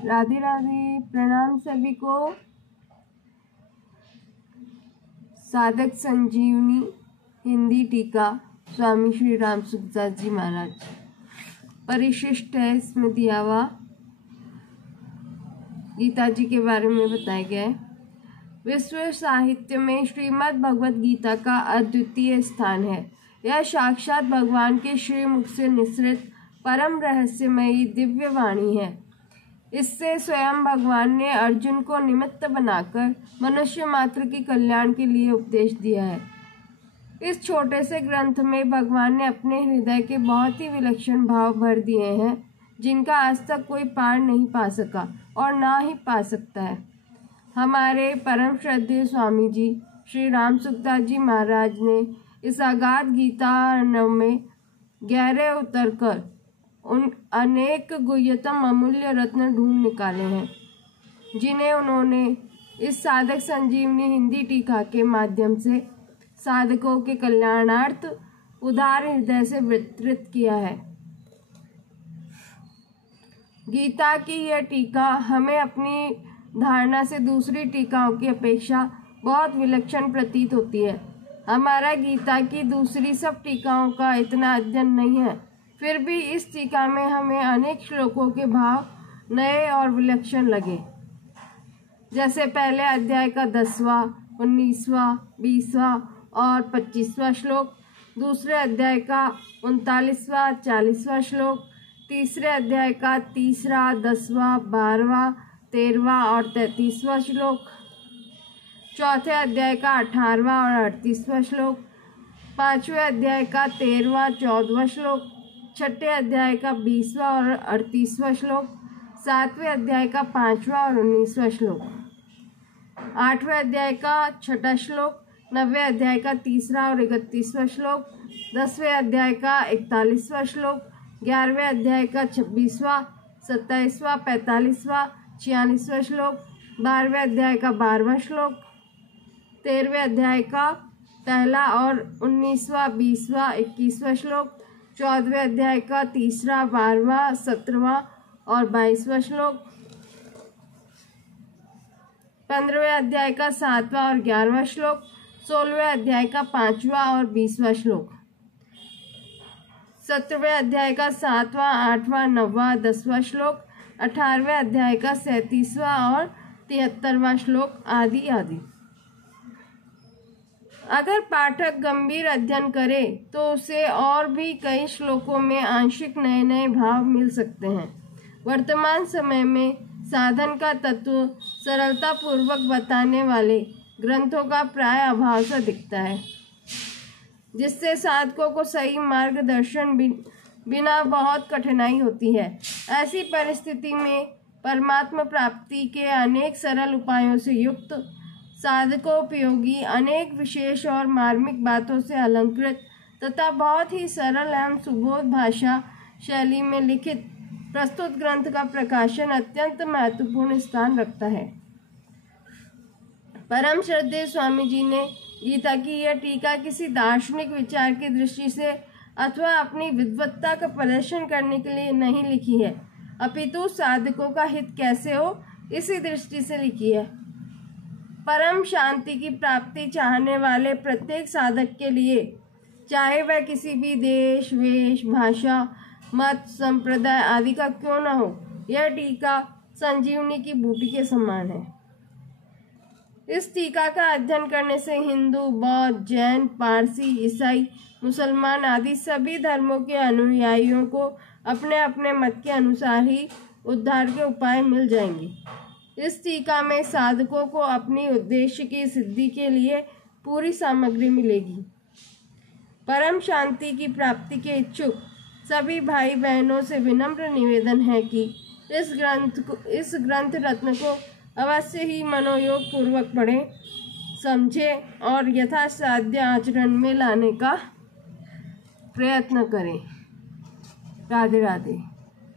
राधे राधे। प्रणाम सभी को। साधक संजीवनी हिंदी टीका स्वामी श्री राम सुखदास जी महाराज। परिशिष्ट है, इसमें दिया हुआ गीता जी के बारे में बताया गया है। विश्व साहित्य में श्रीमद् भगवत गीता का अद्वितीय स्थान है। यह साक्षात भगवान के श्रीमुख से निसृत परम रहस्यमयी दिव्य वाणी है। इससे स्वयं भगवान ने अर्जुन को निमित्त बनाकर मनुष्य मात्र के कल्याण के लिए उपदेश दिया है। इस छोटे से ग्रंथ में भगवान ने अपने हृदय के बहुत ही विलक्षण भाव भर दिए हैं, जिनका आज तक कोई पार नहीं पा सका और ना ही पा सकता है। हमारे परम श्रद्धेय स्वामी जी श्री राम सुखदास जी महाराज ने इस अगाध गीता अर्णव में गहरे उतरकर उन अनेक गुह्यतम अमूल्य रत्न ढूंढ निकाले हैं, जिन्हें उन्होंने इस साधक संजीवनी हिंदी टीका के माध्यम से साधकों के कल्याणार्थ उदार हृदय से वितरित किया है। गीता की यह टीका हमें अपनी धारणा से दूसरी टीकाओं की अपेक्षा बहुत विलक्षण प्रतीत होती है। हमारा गीता की दूसरी सब टीकाओं का इतना अध्ययन नहीं है, फिर भी इस टीका में हमें अनेक श्लोकों के भाव नए और विलक्षण लगे। जैसे पहले अध्याय का 10वां, 19वां, 20वां और 25वां श्लोक, दूसरे अध्याय का 39वां, 40वां श्लोक, तीसरे अध्याय का 3रा, 10वां, 12वां, 13वां और 33वां श्लोक, चौथे अध्याय का 18वां और 38वां श्लोक, पांचवें अध्याय का 13वां, 14वां श्लोक, छठे अध्याय का 20वां और 38वां श्लोक, सातवें अध्याय का 5वां और 19वां श्लोक, आठवें अध्याय का 6वां श्लोक, 9वें अध्याय का 3रा और 31वां श्लोक, 10वें अध्याय का 41वां श्लोक, 11वें अध्याय का 26वां, 27वां, 45वां, 46वां श्लोक, 12वें अध्याय का 12वां श्लोक, 13वें अध्याय का पहला और 19वां, 20वां, 21वां श्लोक, 14वें अध्याय का 3रा, 12वां, 17वां और 22वां श्लोक, 15वें अध्याय का 7वां और 11वां श्लोक, 16वें अध्याय का 5वां और 20वां श्लोक, 17वें अध्याय का 7वां, 8वां, 9वां, 10वां श्लोक, 18वें अध्याय का 37वां और 73वां श्लोक आदि आदि। अगर पाठक गंभीर अध्ययन करे तो उसे और भी कई श्लोकों में आंशिक नए नए भाव मिल सकते हैं। वर्तमान समय में साधन का तत्व सरलता पूर्वक बताने वाले ग्रंथों का प्राय अभाव सा दिखता है, जिससे साधकों को सही मार्गदर्शन बिना बहुत कठिनाई होती है। ऐसी परिस्थिति में परमात्मा प्राप्ति के अनेक सरल उपायों से युक्त साधकोपयोगी अनेक विशेष और मार्मिक बातों से अलंकृत तथा बहुत ही सरल एवं सुबोध भाषा शैली में लिखित प्रस्तुत ग्रंथ का प्रकाशन अत्यंत महत्वपूर्ण स्थान रखता है। परम श्रद्धेय स्वामी जी ने गीता की यह टीका किसी दार्शनिक विचार की दृष्टि से अथवा अपनी विद्वत्ता का प्रदर्शन करने के लिए नहीं लिखी है, अपितु साधकों का हित कैसे हो इसी दृष्टि से लिखी है। परम शांति की प्राप्ति चाहने वाले प्रत्येक साधक के लिए, चाहे वह किसी भी देश, वेश, भाषा, मत, संप्रदाय आदि का क्यों न हो, यह टीका संजीवनी की बूटी के समान है। इस टीका का अध्ययन करने से हिंदू, बौद्ध, जैन, पारसी, ईसाई, मुसलमान आदि सभी धर्मों के अनुयायियों को अपने अपने मत के अनुसार ही उद्धार के उपाय मिल जाएंगे। इस टीका में साधकों को अपनी उद्देश्य की सिद्धि के लिए पूरी सामग्री मिलेगी। परम शांति की प्राप्ति के इच्छुक सभी भाई बहनों से विनम्र निवेदन है कि इस ग्रंथ रत्न को अवश्य ही मनोयोग पूर्वक पढ़ें, समझें और यथासाध्य आचरण में लाने का प्रयत्न करें। राधे राधे।